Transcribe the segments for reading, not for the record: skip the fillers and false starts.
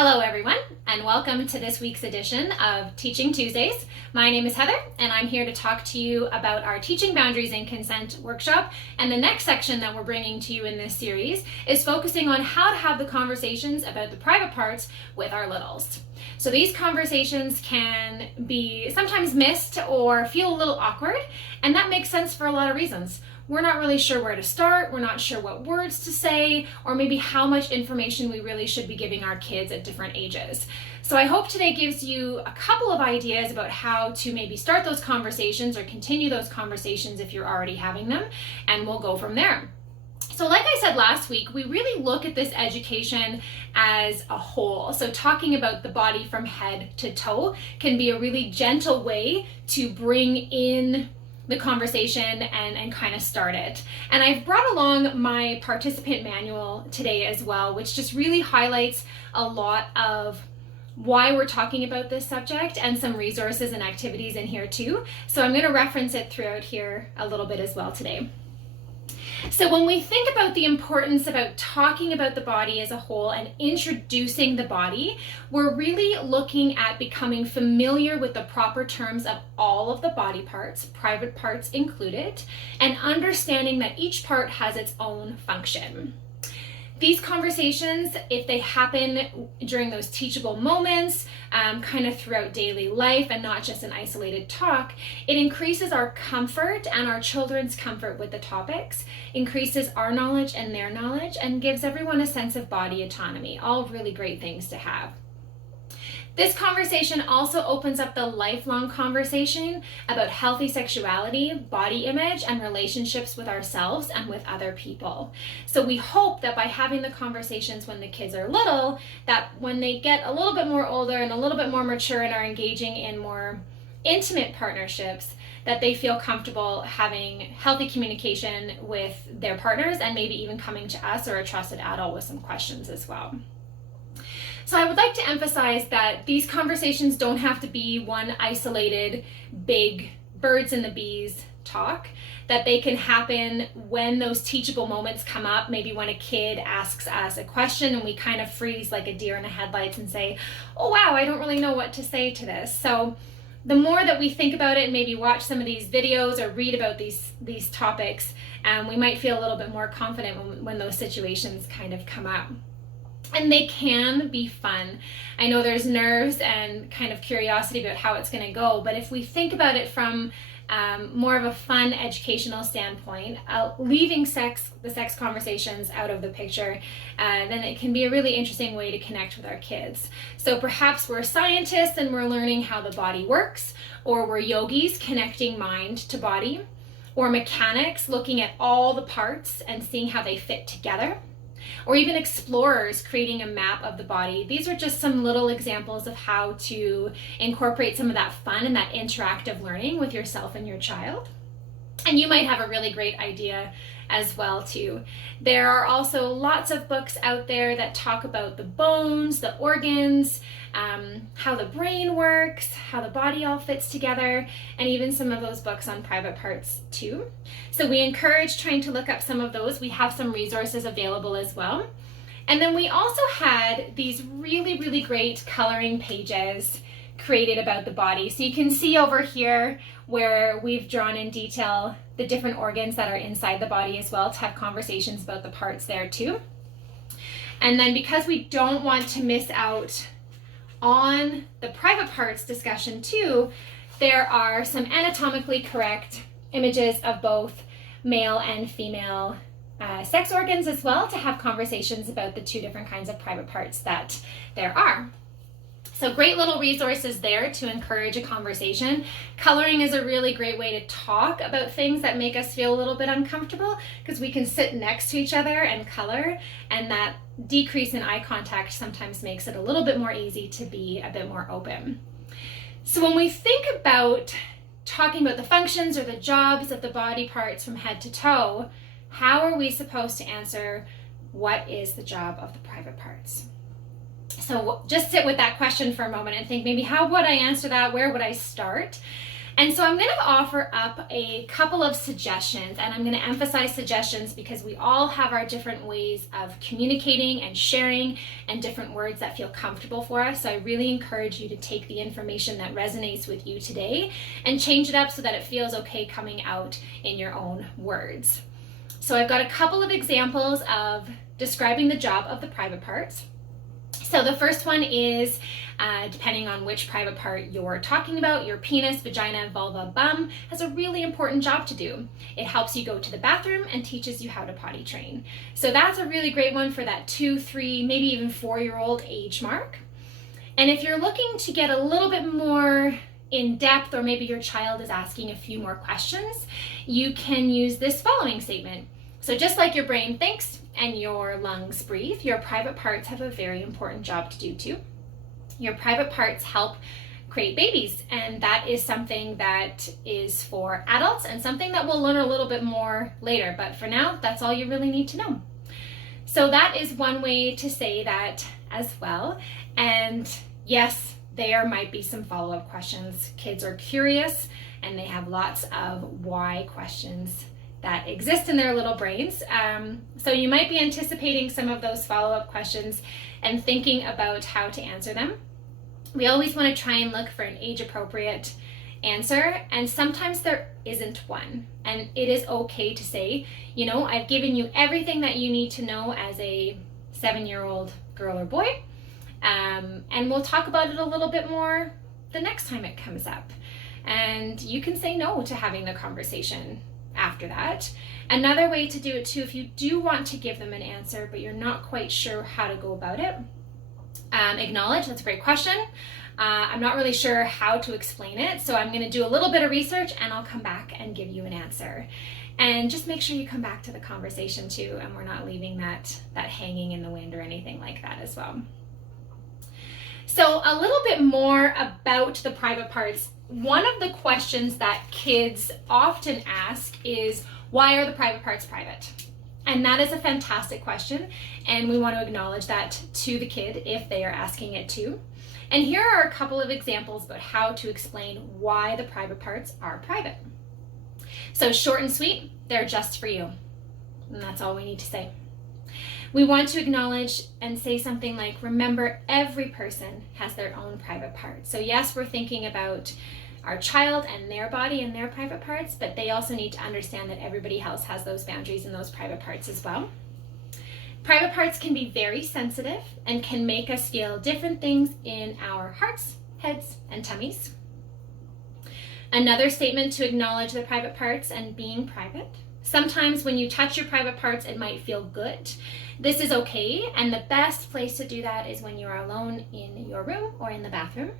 Hello everyone, and welcome to this week's edition of Teaching Tuesdays. My name is Heather, and I'm here to talk to you about our Teaching Boundaries and Consent workshop. And the next section that we're bringing to you in this series is focusing on how to have the conversations about the private parts with our littles. So these conversations can be sometimes missed or feel a little awkward, and that makes sense for a lot of reasons. We're not really sure where to start, we're not sure what words to say, or maybe how much information we really should be giving our kids at different ages. So I hope today gives you a couple of ideas about how to maybe start those conversations or continue those conversations if you're already having them, and we'll go from there. So like I said last week, we really look at this education as a whole. So talking about the body from head to toe can be a really gentle way to bring in the conversation and kind of start it. And I've brought along my participant manual today as well, which just really highlights a lot of why we're talking about this subject and some resources and activities in here too. So I'm going to reference it throughout here a little bit as well today. So when we think about the importance about talking about the body as a whole and introducing the body, we're really looking at becoming familiar with the proper terms of all of the body parts, private parts included, and understanding that each part has its own function. These conversations, if they happen during those teachable moments, kind of throughout daily life and not just an isolated talk, it increases our comfort and our children's comfort with the topics, increases our knowledge and their knowledge, and gives everyone a sense of body autonomy. All really great things to have. This conversation also opens up the lifelong conversation about healthy sexuality, body image, and relationships with ourselves and with other people. So we hope that by having the conversations when the kids are little, that when they get a little bit more older and a little bit more mature and are engaging in more intimate partnerships, that they feel comfortable having healthy communication with their partners and maybe even coming to us or a trusted adult with some questions as well. So I would like to emphasize that these conversations don't have to be one isolated, big birds and the bees talk, that they can happen when those teachable moments come up, maybe when a kid asks us a question and we kind of freeze like a deer in the headlights and say, oh wow, I don't really know what to say to this. So the more that we think about it and maybe watch some of these videos or read about these topics, we might feel a little bit more confident when those situations kind of come up. And they can be fun. I know there's nerves and kind of curiosity about how it's going to go, but if we think about it from more of a fun educational standpoint, leaving the sex conversations out of the picture, then it can be a really interesting way to connect with our kids. So perhaps we're scientists and we're learning how the body works, or we're yogis connecting mind to body, or mechanics looking at all the parts and seeing how they fit together, or even explorers creating a map of the body. These are just some little examples of how to incorporate some of that fun and that interactive learning with yourself and your child. And you might have a really great idea as well too. There are also lots of books out there that talk about the bones, the organs, how the brain works, how the body all fits together, and even some of those books on private parts too. So we encourage trying to look up some of those. We have some resources available as well. And then we also had these really, really great coloring pages created about the body. So you can see over here where we've drawn in detail the different organs that are inside the body as well, to have conversations about the parts there too. And then because we don't want to miss out on the private parts discussion too, there are some anatomically correct images of both male and female sex organs as well, to have conversations about the two different kinds of private parts that there are. So great little resources there to encourage a conversation. Coloring is a really great way to talk about things that make us feel a little bit uncomfortable, because we can sit next to each other and color, and that decrease in eye contact sometimes makes it a little bit more easy to be a bit more open. So when we think about talking about the functions or the jobs of the body parts from head to toe, how are we supposed to answer what is the job of the private parts? So just sit with that question for a moment and think, maybe how would I answer that? Where would I start? And so I'm going to offer up a couple of suggestions, and I'm going to emphasize suggestions because we all have our different ways of communicating and sharing and different words that feel comfortable for us. So I really encourage you to take the information that resonates with you today and change it up so that it feels okay coming out in your own words. So I've got a couple of examples of describing the job of the private parts. So the first one is, depending on which private part you're talking about, your penis, vagina, vulva, bum has a really important job to do. It helps you go to the bathroom and teaches you how to potty train. So that's a really great one for that 2, 3, maybe even 4-year-old age mark. And if you're looking to get a little bit more in depth, or maybe your child is asking a few more questions, you can use this following statement. So just like your brain thinks and your lungs breathe, your private parts have a very important job to do too. Your private parts help create babies, and that is something that is for adults and something that we'll learn a little bit more later. But for now, that's all you really need to know. So that is one way to say that as well. And yes, there might be some follow-up questions. Kids are curious and they have lots of why questions that exist in their little brains. So you might be anticipating some of those follow-up questions and thinking about how to answer them. We always want to try and look for an age-appropriate answer, and sometimes there isn't one. And it is okay to say, you know, I've given you everything that you need to know as a 7-year-old girl or boy, and we'll talk about it a little bit more the next time it comes up. And you can say no to having the conversation after that. Another way to do it too, if you do want to give them an answer but you're not quite sure how to go about it, acknowledge, that's a great question. I'm not really sure how to explain it, so I'm going to do a little bit of research and I'll come back and give you an answer. And just make sure you come back to the conversation too, and we're not leaving that hanging in the wind or anything like that as well. So a little bit more about the private parts. One of the questions that kids often ask is, why are the private parts private? And that is a fantastic question, and we want to acknowledge that to the kid if they are asking it too. And here are a couple of examples about how to explain why the private parts are private. So short and sweet, they're just for you. And that's all we need to say. We want to acknowledge and say something like, remember, every person has their own private parts. So yes, we're thinking about our child and their body and their private parts, but they also need to understand that everybody else has those boundaries and those private parts as well. Private parts can be very sensitive and can make us feel different things in our hearts, heads, and tummies. Another statement to acknowledge the private parts and being private. Sometimes when you touch your private parts, it might feel good. This is okay, and the best place to do that is when you are alone in your room or in the bathroom.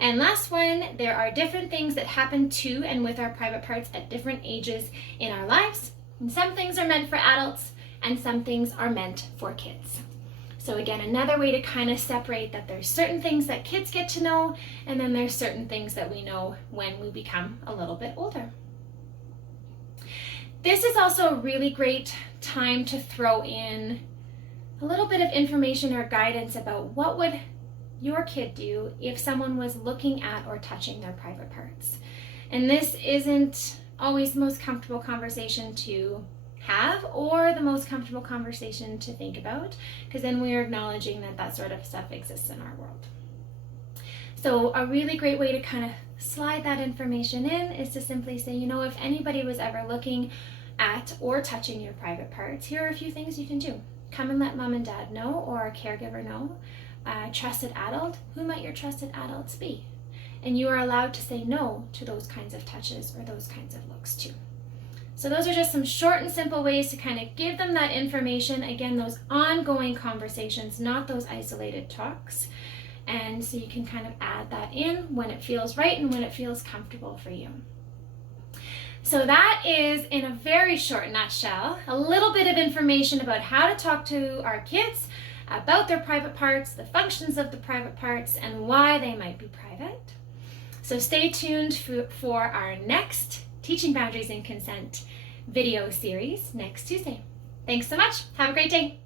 And last one, there are different things that happen to and with our private parts at different ages in our lives. And some things are meant for adults and some things are meant for kids. So again, another way to kind of separate that there's certain things that kids get to know, and then there's certain things that we know when we become a little bit older. This is also a really great time to throw in a little bit of information or guidance about what would your kid do if someone was looking at or touching their private parts. And this isn't always the most comfortable conversation to have or the most comfortable conversation to think about, because then we are acknowledging that that sort of stuff exists in our world. So a really great way to kind of slide that information in is to simply say, you know, if anybody was ever looking at or touching your private parts, here are a few things you can do. Come and let mom and dad know, or a caregiver know. Trusted adult, who might your trusted adults be? And you are allowed to say no to those kinds of touches or those kinds of looks too. So those are just some short and simple ways to kind of give them that information. Again, those ongoing conversations, not those isolated talks. And so you can kind of add that in when it feels right and when it feels comfortable for you. So that is, in a very short nutshell, a little bit of information about how to talk to our kids about their private parts, the functions of the private parts, and why they might be private. So stay tuned for our next Teaching Boundaries and Consent video series next Tuesday. Thanks so much. Have a great day.